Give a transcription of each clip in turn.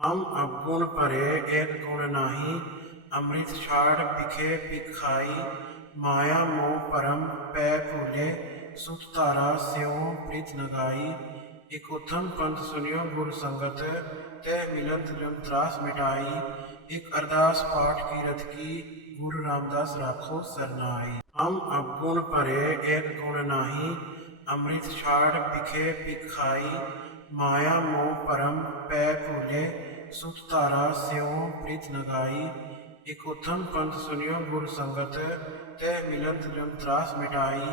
हम अवगुण भरे एक गुण नाही, अमृत छाड़ बिखे बिख खाई। माया मोह परम पै भूले, सुख धारा स्यों प्रीत नगाई। एक उत्तम पंथ सुनियो गुर संगत, तह मिलत जम त्रास मिटाई। एक अरदास पाठ कीरत की, गुरु रामदास राखो सरनाई। हम अवगुण भरे एक गुण नाही, अमृत छाड़ बिखे बिख खाई। माया मोह परम पै भूले, सुख धारा स्यों प्रीत नगाई। एक उत्तम पंथ सुनियो गुर संगत, तह मिलत जम त्रास मिटाई।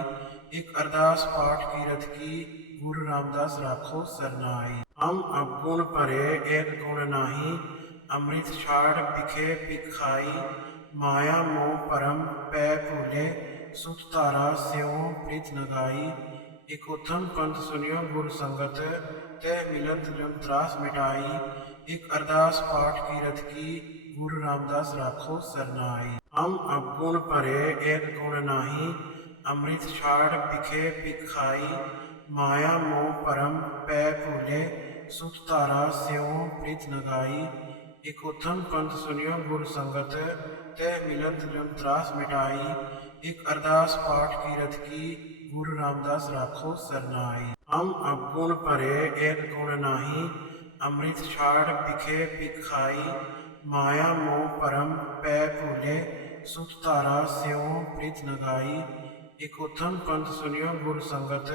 एक अरदास पाठ कीरत की, गुरु रामदास राखो सरनाई। हम अवगुण भरे एक गुण नाही, अमृत छाड़ बिखे बिख खाई। माया मोह परम पै भूले, सुख धारा स्यों प्रीत नगाई। एक उत्तम पंथ सुनियो गुर संगत, तह मिलत जम त्रास मिटाई। एक अरदास पाठ कीरत की, गुरु रामदास राखो सरनाई। हम अवगुण भरे एक गुण नाही, अमृत छाड़ बिखे बिख खाई। माया मोह परम पै भूले, सुख धारा स्यों प्रीत नगाई। एक उत्तम पंथ सुनियो गुर संगत, तह मिलत जम त्रास मिटाई। एक अरदास पाठ कीरत की, गुरु रामदास राखो सरनाई। हम अवगुण भरे एक गुण नाही, अमृत छाड़ बिखे बिख खाई। माया मोह परम पै भूले, सुख धारा स्यों प्रीत नगाई। एक उत्तम पंथ सुनियो गुर संगत,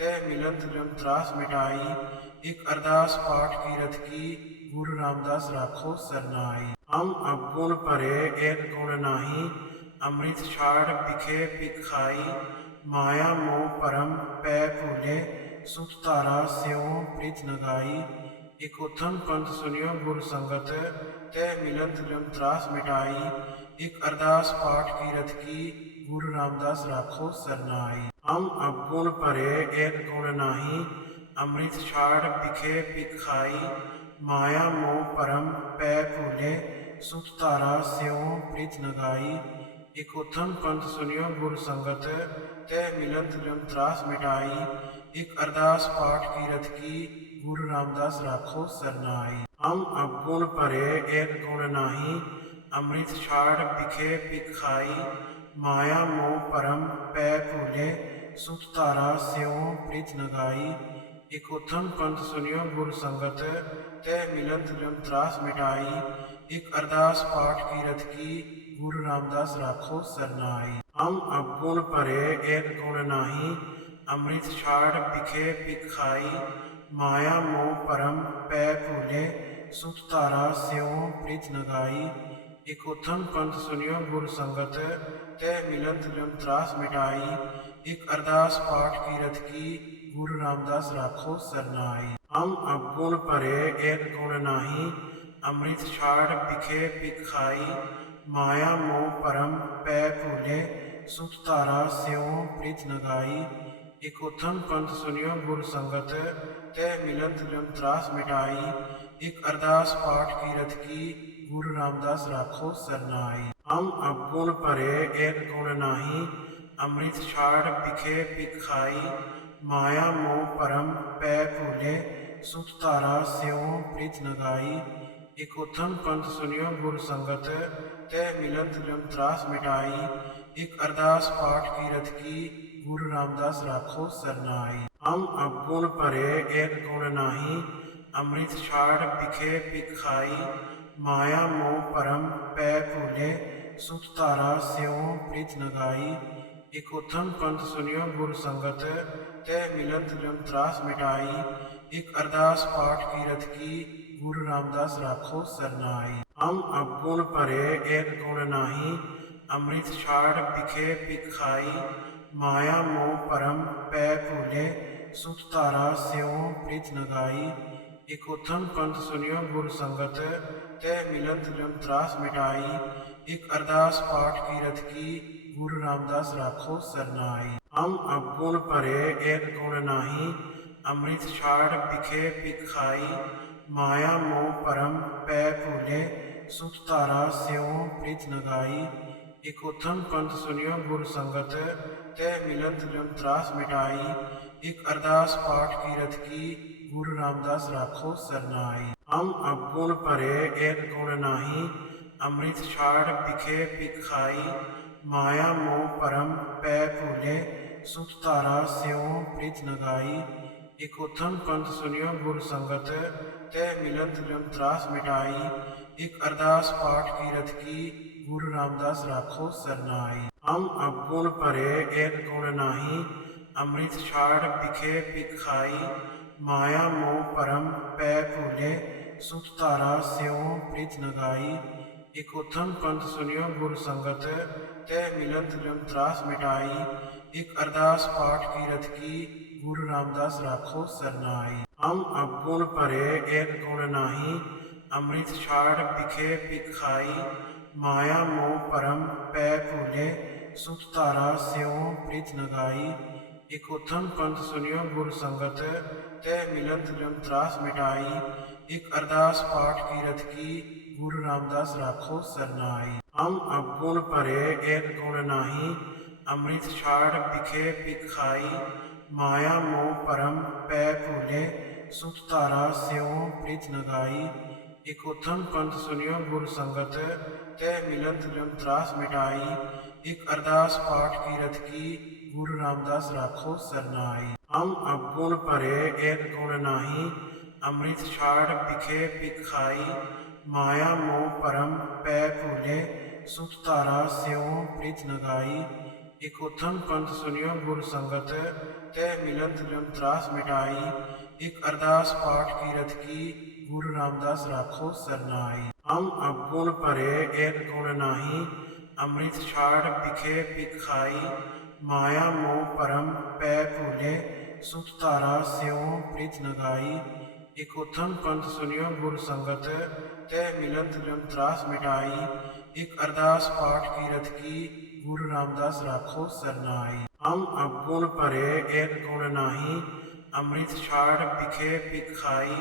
तह मिलत जम त्रास मिटाई। एक अरदास पाठ कीरत की, गुरु रामदास राखो सरनाई। हम अवगुण भरे एक गुण नाही, अमृत छाड़ बिखे बिख खाई। माया मोह परम पै भूले, सुख धारा स्यों प्रीत नगाई। एक उत्तम पंथ सुनियो गुर संगत, तह मिलत जम त्रास मिटाई। एक अरदास पाठ कीरत की, गुरु रामदास राखो सरनाई। हम अवगुण भरे एक गुण नाही, अमृत छाड़ बिखे बिख खाई। माया मोह परम पै भूले, सुख धारा स्यों प्रीत नगाई। एक उत्तम पंथ सुनियो गुर संगत, तह मिलत जम त्रास मिटाई। एक अरदास पाठ कीरत की, गुरु रामदास राखो सरनाई। हम अवगुण भरे एक गुण नाही, अमृत छाड़ बिखे बिख खाई। माया मोह परम पै भूले, सुख धारा स्यों प्रीत नगाई। एक उत्तम पंथ सुनियो गुर संगत, तह मिलत जम त्रास मिटाई। एक अरदास पाठ कीरत की, गुरु रामदास राखो सरनाई। हम अवगुण भरे एक गुण नाही, अमृत छाड़ बिखे बिख खाई। माया मोह परम पै भूले, सुख धारा स्यों प्रीत नगाई। एक उत्तम पंथ सुनियो गुर संगत, तह मिलत जम त्रास मिटाई। एक अरदास पाठ कीरत की, गुरु रामदास राखो सरनाई। हम अवगुण भरे एक गुण नाही, अमृत छाड़ बिखे बिख खाई। माया मोह परम पै भूले, सुख धारा स्यों प्रीत नगाई। एक उत्तम पंथ सुनियो गुर संगत, तह मिलत जम त्रास मिटाई। एक अरदास पाठ कीरत की, गुरु रामदास राखो सरनाई। हम अवगुण भरे एक गुण नाही, अमृत छाड़ बिखे बिख खाई। माया मोह परम पै भूले, सुख धारा स्यों प्रीत नगाई। एक उत्तम पंथ सुनियो गुर संगत, तह मिलत जम त्रास मिटाई। एक अरदास पाठ कीरत की, गुरु रामदास राखो सरनाई। हम अवगुण भरे एक गुण नाही, अमृत छाड़ बिखे बिख खाई। माया मोह परम पै भूले, सुख धारा स्यों प्रीत नगाई। एक उत्तम पंथ सुनियो गुर संगत, तह मिलत जम त्रास मिटाई। एक अरदास पाठ कीरत की, गुरु रामदास राखो सरनाई। हम अवगुण भरे एक गुण नाही, अमृत छाड़ बिखे बिख खाई। माया मोह परम पै भूले, सुख धारा स्यों प्रीत नगाई। एक उत्तम पंथ सुनियो गुर संगत, तह मिलत जम त्रास मिटाई। एक अरदास पाठ कीरत की, गुरु रामदास राखो सरनाई। हम अवगुण भरे एक गुण नाही, अमृत छाड़ बिखे बिख खाई। माया मोह परम पै भूले, सुख धारा स्यों प्रीत नगाई। एक उत्तम पंथ सुनियो गुर संगत, तह मिलत जम त्रास मिटाई। एक अरदास पाठ कीरत की, गुरु रामदास राखो सरनाई। हम अवगुण भरे एक गुण नाही, अमृत छाड़ बिखे बिखाई, माया मोह परम पै भूले, सुत धारा स्यों प्रीत लगाई। एक उत्तम पंथ सुनियो गुर संगत, तह मिलत जम त्रास मिटाई। एक अरदास पाठ कीरत की, गुरु रामदास राखो सरनाई। हम अवगुण भरे एक गुण नाही, अमृत छाड़ बिखे बिखाई, माया मोह परम पै भूले, सुत धारा स्यों प्रीत लगाई। एक उत्तम पंथ सुनियो गुर संगत, तह मिलत जम त्रास मिटाई। एक अरदास पाठ कीरत की, गुरु रामदास राखो सरनाई। हम अवगुण भरे एक गुण नाही, अमृत छाड़ बिखे बिखाई, माया मोह परम पै भूले, सुत धारा स्यों प्रीत लगाई। एक उत्तम पंथ सुनियो गुर संगत, तह मिलत जम त्रास मिटाई। एक अरदास पाठ कीरत की, गुरु रामदास राखो सरनाई। हम अवगुण भरे एक गुण नाही, अमृत छाड़ बिखे बिखाई, माया मोह परम पै भूले, सुत धारा स्यों प्रीत लगाई। एक उत्तम पंथ सुनियो गुर संगत, तह मिलत जम त्रास मिटाई। एक अरदास पाठ कीरत की, गुरु रामदास राखो सरनाई। हम अवगुण भरे एक गुण नाही, अमृत छाड़ बिखे बिखाई, माया मोह परम पै भूले, सुत धारा स्यों प्रीत लगाई। एक उत्तम पंथ सुनियो गुर संगत, तह मिलत जम त्रास मिटाई। एक अरदास पाठ कीरत की, गुरु रामदास राखो सरनाई। हम अवगुण भरे एक गुण नाही, अमृत छाड़ बिखे बिखाई, माया मोह परम पै भूले, सुत धारा स्यों प्रीत लगाई। एक उत्तम पंथ सुनियो गुर संगत, तह मिलत जम त्रास मिटाई। एक अरदास पाठ कीरत की, गुरु रामदास राखो सरनाई। हम अवगुण भरे एक गुण नाही, अमृत छाड़ बिखे बिखाई,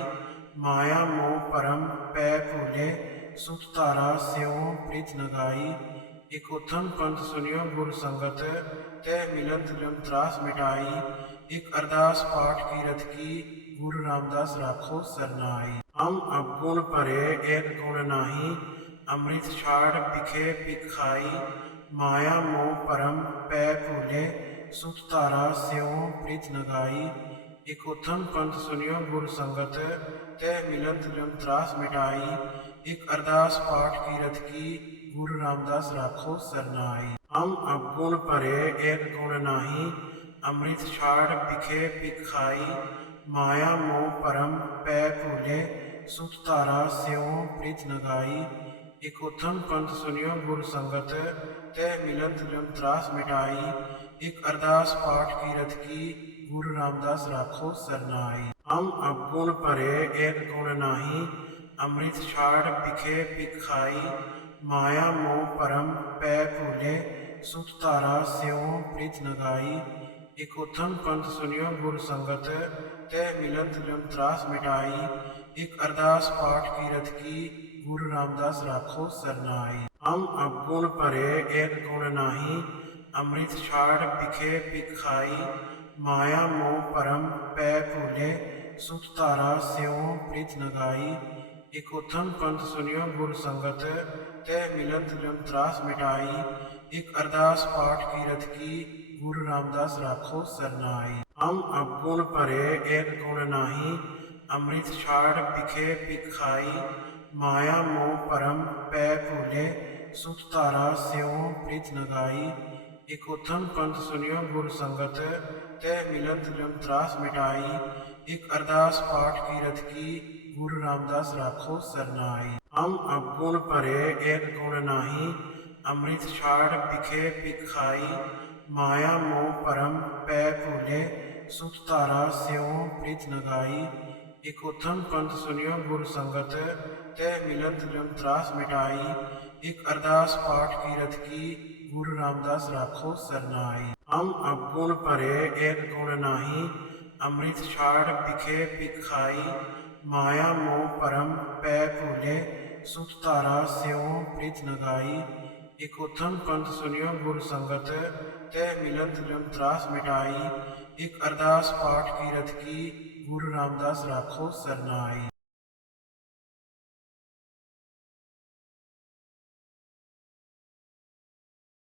माया मोह परम पै भूले, सुत धारा स्यों प्रीत लगाई। एक उत्तम पंथ सुनियो गुर संगत, तह मिलत जम त्रास मिटाई। एक अरदास पाठ कीरत की, गुरु रामदास राखो सरनाई। हम अवगुण भरे एक गुण नाही, अमृत छाड़ बिखे बिखाई, माया मोह परम पै भूले, सुत धारा स्यों प्रीत लगाई। एक उत्तम पंथ सुनियो गुर संगत, तह मिलत जम त्रास मिटाई। एक अरदास पाठ कीरत की, गुरु रामदास राखो सरनाई। हम अवगुण भरे एक गुण नाही, अमृत छाड़ बिखे बिखाई, माया मोह परम पै भूले, सुत धारा स्यों प्रीत लगाई। एक उत्तम पंथ सुनियो गुर संगत, तह मिलत जम त्रास मिटाई। एक अरदास पाठ कीरत की, गुरु रामदास राखो सरनाई। हम अवगुण भरे एक गुण नाही, अमृत छाड़ बिखे बिखाई, माया मोह परम पै भूले, सुत धारा स्यों प्रीत लगाई। एक उत्तम पंथ सुनियो गुर संगत, तह मिलत जम त्रास मिटाई। एक अरदास पाठ कीरत की, गुरु रामदास राखो सरनाई। हम अवगुण भरे एक गुण नाही, अमृत छाड़ बिखे बिखाई, माया मोह परम पै भूले, सुत धारा स्यों प्रीत लगाई। एक उत्तम पंथ सुनियो गुर संगत, तह मिलत जम त्रास मिटाई। एक अरदास पाठ कीरत की, गुरु रामदास राखो सरनाई। हम अवगुण भरे एक गुण नाही, अमृत छाड़ बिखे बिखाई, माया मोह परम पै भूले, सुत धारा स्यों प्रीत लगाई। एक उत्तम पंथ सुनियो गुर संगत, तह मिलत जम त्रास मिटाई। एक अरदास पाठ कीरत की, गुरु रामदास राखो सरनाई। हम अवगुण भरे एक गुण नाही, अमृत छाड़ बिखे बिखाई, माया मोह परम पै भूले, सुत धारा स्यों प्रीत लगाई। एक उत्तम पंथ सुनियो गुर संगत, तह मिलत जम त्रास मिटाई। एक अरदास पाठ कीरत की, गुरु रामदास राखो सरनाई। हम अवगुण भरे एक गुण नाही, अमृत छाड़ बिखे बिखाई, माया मोह परम पै भूले, सुत धारा स्यों प्रीत लगाई। एक उत्तम पंथ सुनियो गुर संगत, तह मिलत जम त्रास मिटाई। एक अरदास पाठ कीरत की, गुरु रामदास राखो सरनाई।